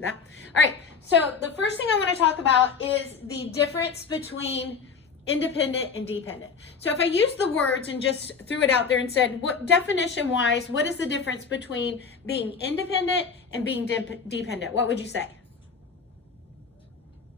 That. All right, so the first thing I want to talk about is the difference between independent and dependent. So if I use the words and just threw it out there and said, what definition wise, what is the difference between being independent and being dependent? What would you say?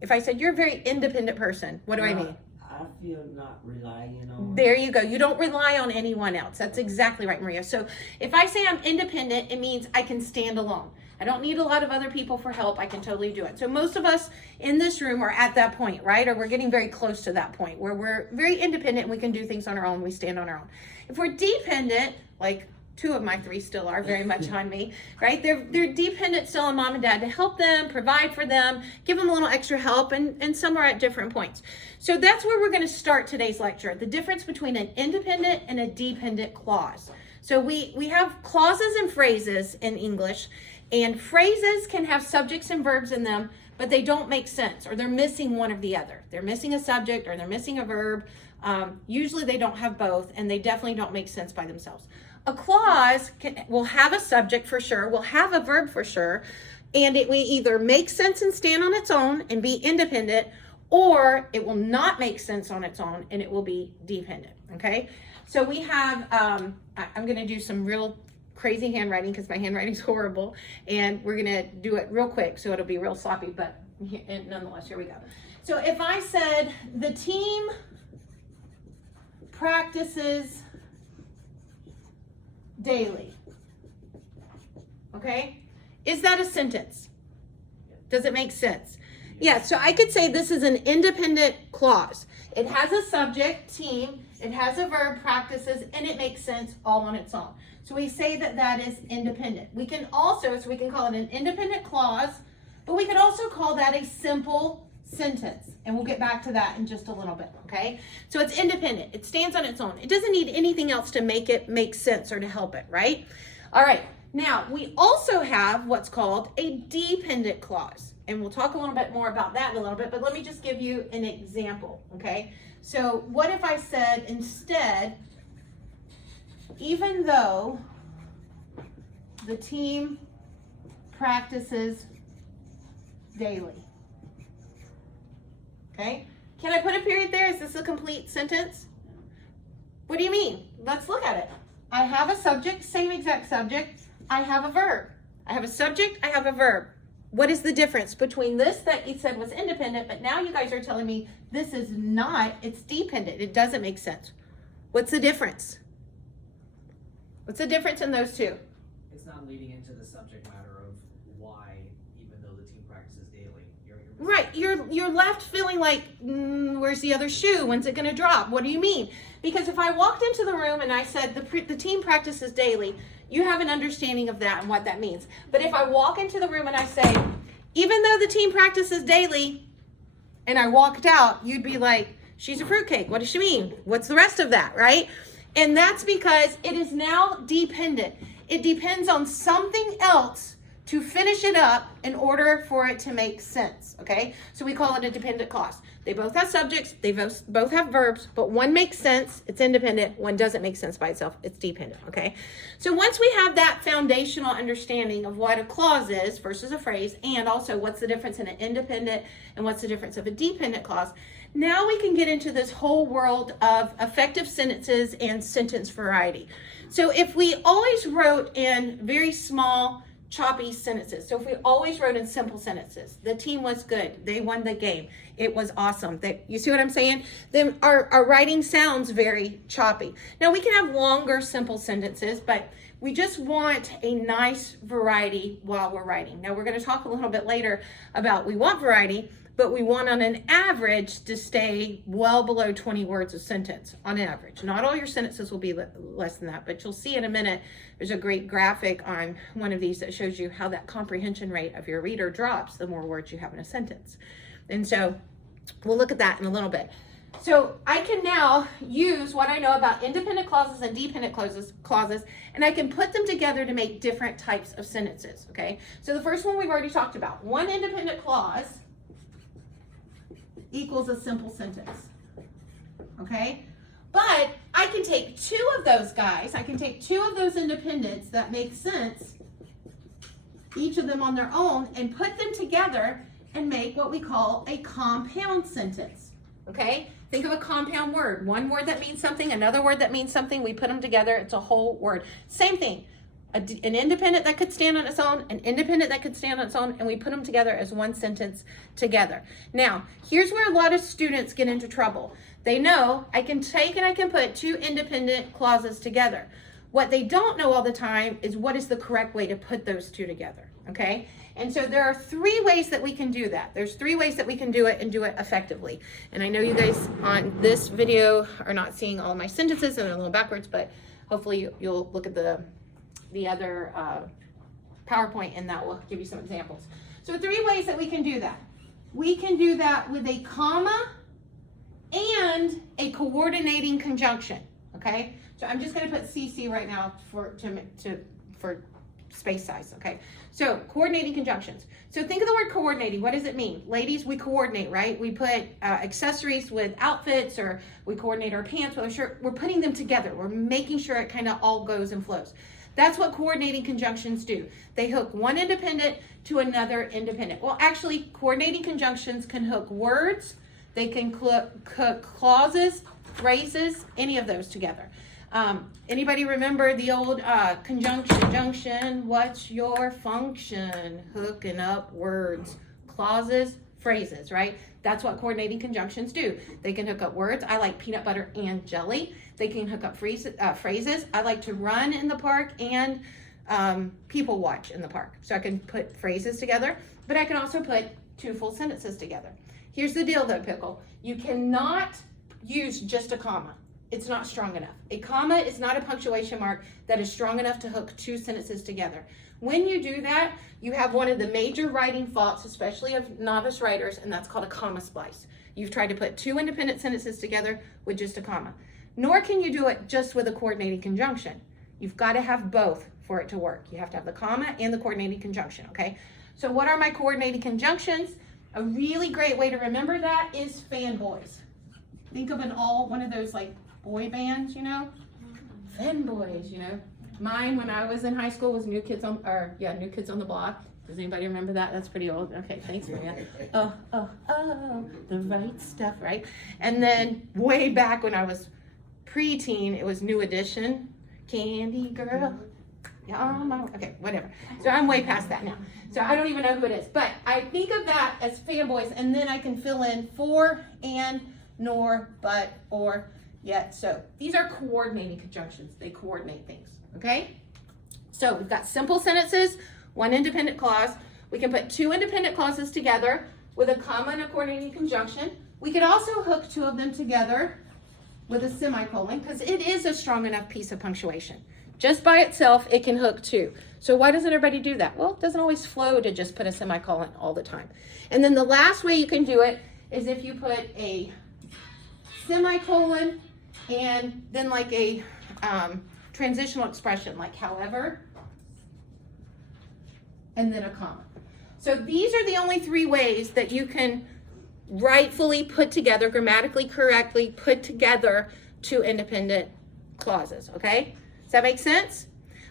If I said you're a very independent person, what do I mean? I feel not relying on. There you go. You don't rely on anyone else. That's exactly right, Maria. So if I say I'm independent, it means I can stand alone. I don't need a lot of other people for help. I can totally do it. So most of us in this room are at that point, right? Or we're getting very close to that point where we're very independent and we can do things on our own. We stand on our own. If we're dependent, like 2 of my 3 still are very much on me, right? They're dependent still on mom and dad to help them, provide for them, give them a little extra help, and some are at different points. So that's where we're going to start today's lecture, the difference between an independent and a dependent clause. So we have clauses and phrases in English, and phrases can have subjects and verbs in them, but they don't make sense, or they're missing one of the other. They're missing a subject or they're missing a verb. Usually they don't have both, and they definitely don't make sense by themselves. A clause will have a subject for sure, will have a verb for sure, and it will either make sense and stand on its own and be independent, or it will not make sense on its own and it will be dependent, okay? So we have, I'm gonna do some real crazy handwriting because my handwriting's horrible, and we're gonna do it real quick so it'll be real sloppy, but nonetheless, here we go. So if I said the team practices daily, okay? Is that a sentence? Does it make sense? Yeah, so I could say this is an independent clause. It has a subject, team, it has a verb, practices, and it makes sense all on its own. So we say that that is independent. We can also, so we can call it an independent clause, but we could also call that a simple sentence. And we'll get back to that in just a little bit, okay? So it's independent. It stands on its own. It doesn't need anything else to make it make sense or to help it, right? All right, now we also have what's called a dependent clause. And we'll talk a little bit more about that in a little bit, but let me just give you an example, okay? So what if I said instead, even though the team practices daily? Okay, can I put a period there? Is this a complete sentence? What do you mean? Let's look at it. I have a subject, same exact subject. I have a verb. I have a subject, I have a verb. What is the difference between this that you said was independent, but now you guys are telling me this is not, it's dependent. It doesn't make sense. What's the difference? What's the difference in those two? It's not leading into the subject matter of why, even though the team practices daily. Right, you're left feeling like, where's the other shoe? When's it gonna drop? What do you mean? Because if I walked into the room and I said the team practices daily, you have an understanding of that and what that means. But if I walk into the room and I say, even though the team practices daily, and I walked out, you'd be like, she's a fruitcake. What does she mean? What's the rest of that, right? And that's because it is now dependent. It depends on something else to finish it up in order for it to make sense, okay? So we call it a dependent clause. They both have subjects, they both have verbs, but one makes sense, it's independent, one doesn't make sense by itself, it's dependent, okay? So once we have that foundational understanding of what a clause is versus a phrase, and also what's the difference in an independent and what's the difference of a dependent clause, now we can get into this whole world of effective sentences and sentence variety. So if we always wrote in very small, choppy sentences. So if we always wrote in simple sentences, the team was good, they won the game, it was awesome. You see what I'm saying? Then our writing sounds very choppy. Now we can have longer, simple sentences, but we just want a nice variety while we're writing. Now we're going to talk a little bit later about we want variety, but we want on an average to stay well below 20 words a sentence on average. Not all your sentences will be less than that, but you'll see in a minute, there's a great graphic on one of these that shows you how that comprehension rate of your reader drops the more words you have in a sentence. And so we'll look at that in a little bit. So I can now use what I know about independent clauses and dependent clauses, and I can put them together to make different types of sentences, okay? So the first one we've already talked about. One independent clause equals a simple sentence, okay? But I can take 2 of those guys, I can take 2 of those independents that make sense each of them on their own and put them together and make what we call a compound sentence, okay? Think of a compound word. One word that means something, another word that means something. We put them together. It's a whole word. Same thing. An independent that could stand on its own, an independent that could stand on its own, and we put them together as one sentence together. Now, here's where a lot of students get into trouble. They know I can take and I can put two independent clauses together. What they don't know all the time is what is the correct way to put those two together, okay? And so there are three ways that we can do that. There's three ways that we can do it and do it effectively. And I know you guys on this video are not seeing all my sentences and they're a little backwards, but hopefully you'll look at the other PowerPoint and that will give you some examples. So three ways that we can do that. We can do that with a comma and a coordinating conjunction, okay? So I'm just going to put CC right now for space size, okay? So coordinating conjunctions. So think of the word coordinating. What does it mean? Ladies, we coordinate, right? We put accessories with outfits, or we coordinate our pants with a shirt. We're putting them together. We're making sure it kind of all goes and flows. That's what coordinating conjunctions do. They hook one independent to another independent. Well, actually, coordinating conjunctions can hook words. They can hook clauses, phrases, any of those together. Anybody remember the old conjunction? What's your function? Hooking up words, clauses, phrases, right? That's what coordinating conjunctions do. They can hook up words. I like peanut butter and jelly. They can hook up phrases. I like to run in the park and people watch in the park. So I can put phrases together, but I can also put two full sentences together. Here's the deal though, Pickle. You cannot use just a comma. It's not strong enough. A comma is not a punctuation mark that is strong enough to hook two sentences together. When you do that, you have one of the major writing faults, especially of novice writers, and that's called a comma splice. You've tried to put two independent sentences together with just a comma. Nor can you do it just with a coordinating conjunction. You've got to have both for it to work. You have to have the comma and the coordinating conjunction, okay? So what are my coordinating conjunctions? A really great way to remember that is fanboys. Think of one of those like boy bands, you know? Fanboys, you know? Mine, when I was in high school, was New Kids on the Block. Does anybody remember that? That's pretty old. Okay, thanks, Maria. Oh, the right stuff, right? And then way back when I was preteen, it was New Edition, Candy Girl. Yeah, okay, whatever. So I'm way past that now. So I don't even know who it is. But I think of that as fanboys, and then I can fill in for, and, nor, but, or, yet, so. These are coordinating conjunctions. They coordinate things, okay? So we've got simple sentences, one independent clause. We can put two independent clauses together with a comma and a coordinating conjunction. We could also hook two of them together with a semicolon because it is a strong enough piece of punctuation. Just by itself, it can hook two. So why doesn't everybody do that? Well, it doesn't always flow to just put a semicolon all the time. And then the last way you can do it is if you put a semicolon and then like a transitional expression like however, and then a comma. So these are the only three ways that you can rightfully put together, grammatically correctly put together two independent clauses, okay? Does that make sense?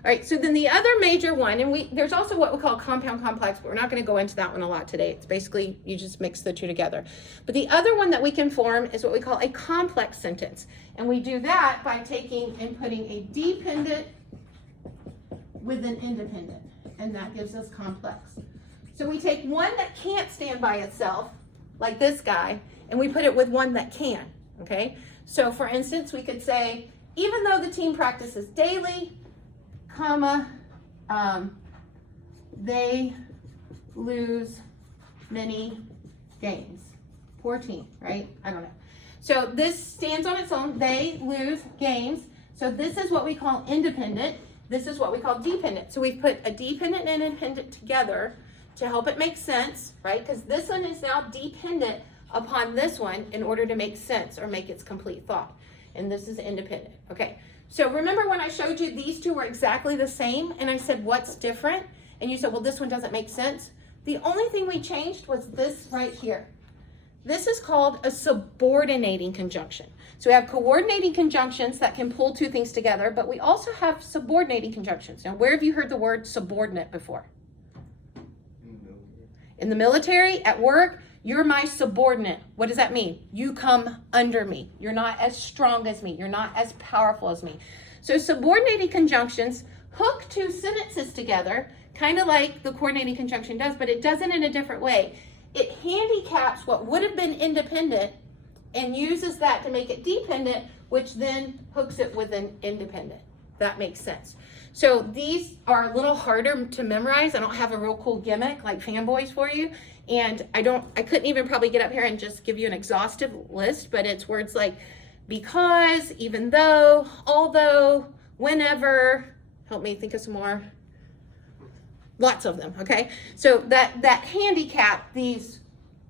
All right, so then the other major one, and there's also what we call compound complex, but we're not going to go into that one a lot today. It's basically you just mix the two together. But the other one that we can form is what we call a complex sentence. And we do that by taking and putting a dependent with an independent, and that gives us complex. So we take one that can't stand by itself, like this guy, and we put it with one that can, okay? So for instance, we could say, even though the team practices daily, comma, they lose many games. Poor team, right? I don't know. So this stands on its own. They lose games. So this is what we call independent. This is what we call dependent. So we put a dependent and independent together to help it make sense, right? Because this one is now dependent upon this one in order to make sense or make its complete thought. And this is independent. Okay. So remember when I showed you these two were exactly the same and I said, what's different? And you said, well, this one doesn't make sense. The only thing we changed was this right here. This is called a subordinating conjunction. So we have coordinating conjunctions that can pull two things together, but we also have subordinating conjunctions. Now, where have you heard the word subordinate before? In the military, at work, you're my subordinate. What does that mean? You come under me. You're not as strong as me. You're not as powerful as me. So subordinating conjunctions hook two sentences together, kind of like the coordinating conjunction does, but it does it in a different way. It handicaps what would have been independent and uses that to make it dependent, which then hooks it with an independent. That makes sense. So these are a little harder to memorize. I don't have a real cool gimmick like Fanboys for you. And I couldn't even probably get up here and just give you an exhaustive list, but it's words like because, even though, although, whenever. Help me think of some more. Lots of them, okay? So that handicap these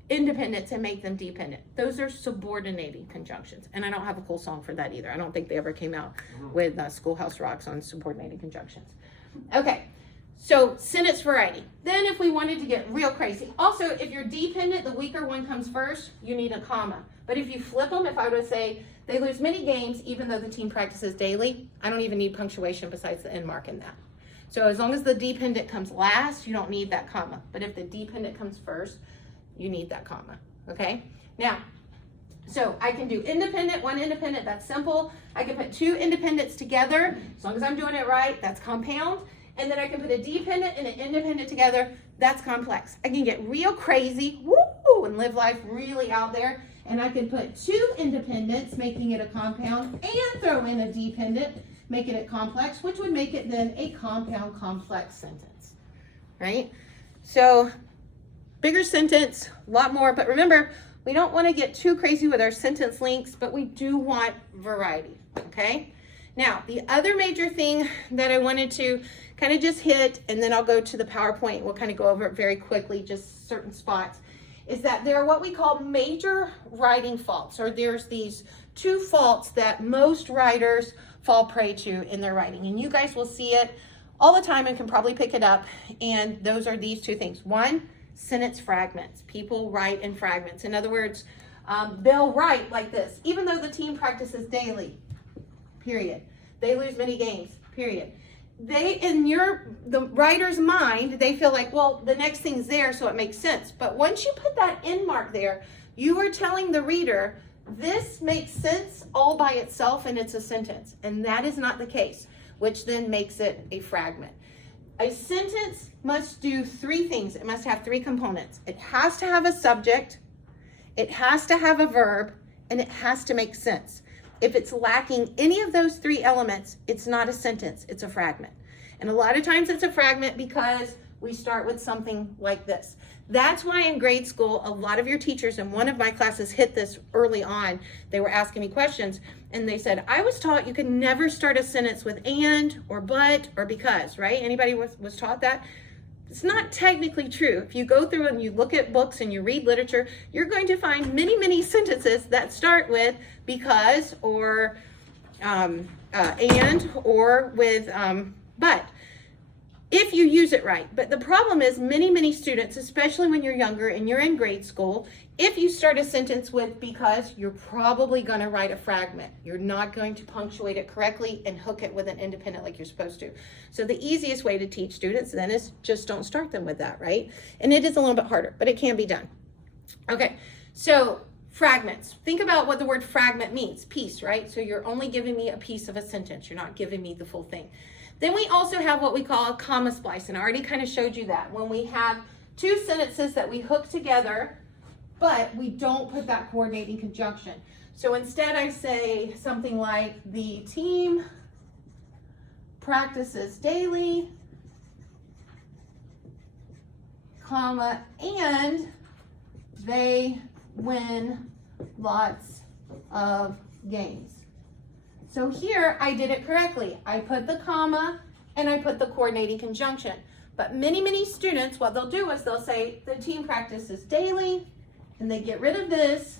independents and make them dependent. Those are subordinating conjunctions. And I don't have a cool song for that either. I don't think they ever came out with Schoolhouse Rocks on subordinating conjunctions. Okay, so sentence variety. Then if we wanted to get real crazy, also if you're dependent, the weaker one comes first, you need a comma. But if you flip them, if I were to say, they lose many games even though the team practices daily, I don't even need punctuation besides the end mark in that. So as long as the dependent comes last, you don't need that comma. But if the dependent comes first, you need that comma, okay? Now, so I can do independent, one independent, that's simple. I can put two independents together, as long as I'm doing it right, that's compound. And then I can put a dependent and an independent together, that's complex. I can get real crazy, woo, and live life really out there. And I can put two independents, making it a compound, and throw in a dependent, making it complex, which would make it then a compound complex sentence, right? So bigger sentence, a lot more, but remember, we don't want to get too crazy with our sentence lengths, but we do want variety, okay? Now, the other major thing that I wanted to kind of just hit, and then I'll go to the PowerPoint, we'll kind of go over it very quickly, just certain spots, is that there are what we call major writing faults, or there's these two faults that most writers fall prey to in their writing, and you guys will see it all the time and can probably pick it up, and those are these two things. One, sentence fragments. People write in fragments. In other words, they'll write like this, even though the team practices daily, period. They lose many games, period. They, in the writer's mind, they feel like, well, the next thing's there, so it makes sense. But once you put that end mark there, you are telling the reader, this makes sense all by itself and it's a sentence. And that is not the case, which then makes it a fragment. A sentence must do three things. It must have three components. It has to have a subject, it has to have a verb, and it has to make sense. If it's lacking any of those three elements, it's not a sentence, it's a fragment. And a lot of times it's a fragment because we start with something like this. That's why in grade school, a lot of your teachers, and one of my classes hit this early on, they were asking me questions, and they said, I was taught you could never start a sentence with and, or but, or because, right? Anybody was taught that? It's not technically true. If you go through and you look at books and you read literature, you're going to find many, many sentences that start with because, or and, or with but. If you use it right. But the problem is many, many students, especially when you're younger and you're in grade school, if you start a sentence with because, you're probably going to write a fragment. You're not going to punctuate it correctly and hook it with an independent like you're supposed to. So the easiest way to teach students then is just don't start them with that, right? And it is a little bit harder, but it can be done. Okay, so fragments. Think about what the word fragment means, piece, right? So you're only giving me a piece of a sentence. You're not giving me the full thing. Then we also have what we call a comma splice, and I already kind of showed you that. When we have two sentences that we hook together, but we don't put that coordinating conjunction. So instead I say something like, the team practices daily, comma, and they win lots of games. So here I did it correctly. I put the comma and I put the coordinating conjunction. But many, many students, what they'll do is they'll say the team practices daily and they get rid of this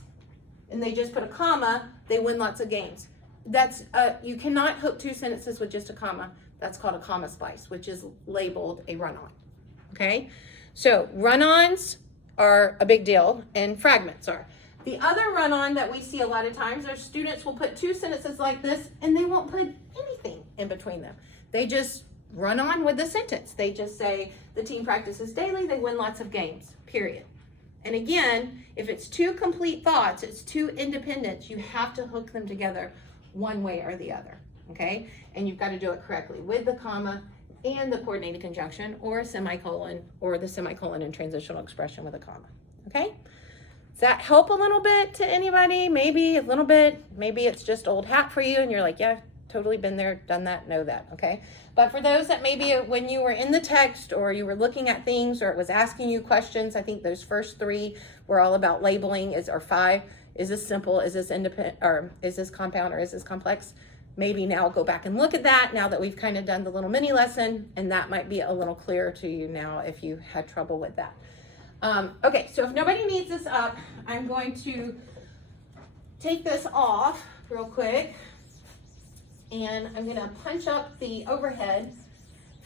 and they just put a comma, they win lots of games. That's, you cannot hook two sentences with just a comma. That's called a comma splice, which is labeled a run-on, okay? So run-ons are a big deal and fragments are. The other run-on that we see a lot of times are students will put two sentences like this and they won't put anything in between them. They just run on with the sentence. They just say the team practices daily, they win lots of games, period. And again, if it's two complete thoughts, it's two independents, you have to hook them together one way or the other, okay? And you've got to do it correctly with the comma and the coordinated conjunction, or a semicolon, or the semicolon and transitional expression with a comma, okay? Does that help a little bit to anybody? Maybe a little bit. Maybe it's just old hat for you and you're like, yeah, totally been there, done that, know that, okay? But for those that maybe when you were in the text or you were looking at things or it was asking you questions, I think those first 3 were all about labeling, or 5, is this simple, is this independent, or is this compound, or is this complex? Maybe now go back and look at that now that we've kind of done the little mini lesson, and that might be a little clearer to you now if you had trouble with that. Okay, so if nobody needs this up, I'm going to take this off real quick, and I'm going to punch up the overhead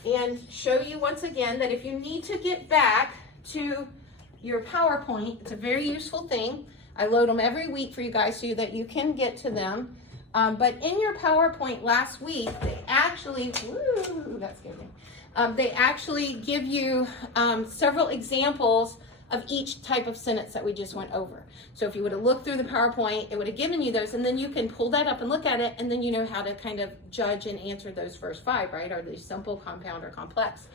and show you once again that if you need to get back to your PowerPoint, it's a very useful thing. I load them every week for you guys so that you can get to them. But in your PowerPoint last week, they actually, woo, that scared me. They actually give you several examples of each type of sentence that we just went over. So if you would have looked through the PowerPoint, it would have given you those, and then you can pull that up and look at it, and then you know how to kind of judge and answer those first 5, right? Are they simple, compound, or complex?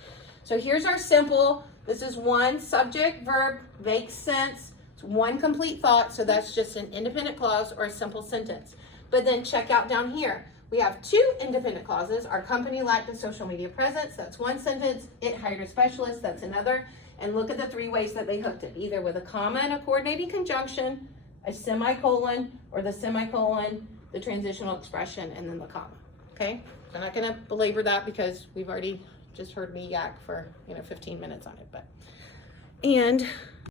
So here's our simple. This is one subject, verb, makes sense. It's one complete thought, so that's just an independent clause or a simple sentence. But then check out down here. We have 2 independent clauses. Our company lacked a social media presence. That's one sentence. It hired a specialist. That's another. And look at the 3 ways that they hooked it. Either with a comma and a coordinating conjunction, a semicolon, or the semicolon, the transitional expression, and then the comma. Okay? I'm not going to belabor that because we've already just heard me yak for 15 minutes on it. And